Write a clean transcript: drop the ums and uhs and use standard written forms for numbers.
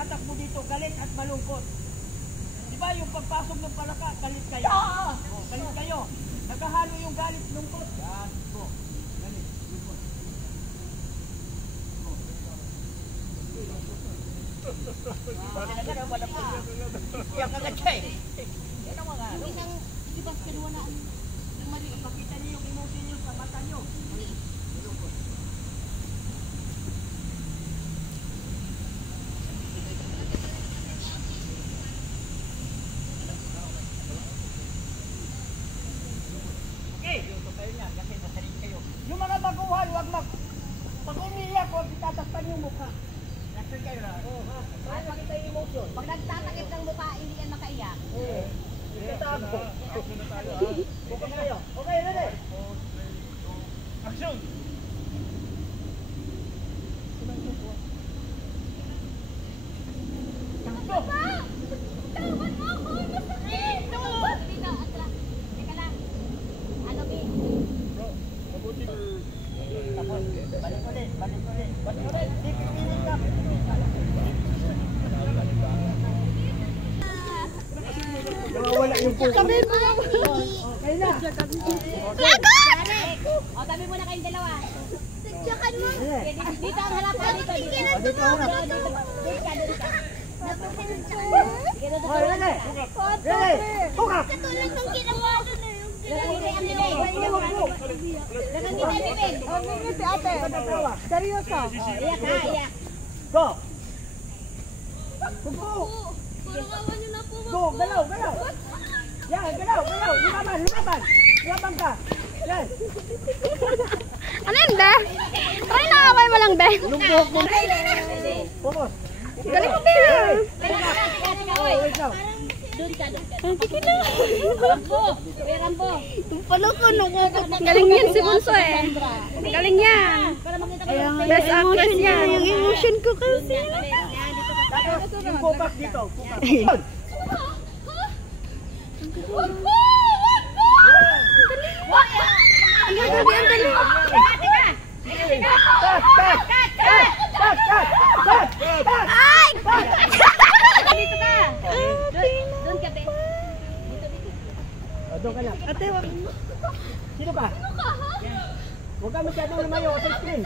tatakbo dito, galit at malungkot. Diba yung pagpasok ng palaka, galit kayo? Oh, galit kayo. Nagahalo yung galit, lungkot. Yan, go. Galit, lungkot. Yan agad siya eh. Yan ang mga ano. Di ba kedua na Pakita niyo yung emotion niyo sa mata niyo. Okay, kayo niyan kasi masaling kayo. Yung mga baguhan, pag umiiyak, huwag itatakpan yung mukha. Nasaan kayo na? Ay, pakita yung emotion. Pag nagtatakip ng mukha, hindi yan makaiyak. Itatakbo. Bukas kayo. Okay, ready? Action! Tawan mo ako! Masakit! Dito, atras. Teka lang. Ano, B? Tapos, balik ulit. Pipipili ka. Wala yung puso. Tabi mo na. Okay na. Lago! O, tabi mo na kayong dalawa. Sadyakan mo. Dito ang harapan. Dito. Dito ka. Ready? Hukap! Katulad ng ginawa doon eh. Lagang kita, Bibig. Si ate. Seryoso. Iyak ha, iyak. Go! Go! Puro kawan nyo na po. Go! Galaw! Yan, galaw! Lumaban ka! Yan! Ano yun, be? Try na kamay mo lang, be. Lumbok mo! Focus! Galing mo, be. Wait lang! Doon ka. Sige na. Rambo. Palo ko, galing yan si Bunso eh. Galing yan. Para makita mo. Best actress yan. Yung emotion ko kasi. Tapos, yung focus dito. Ang galing. Ay! Dito ka. Doon ka, be. Doon ka lang. Ate, wag. Sino ka? Huwag ka masyadong lumayo sa screen.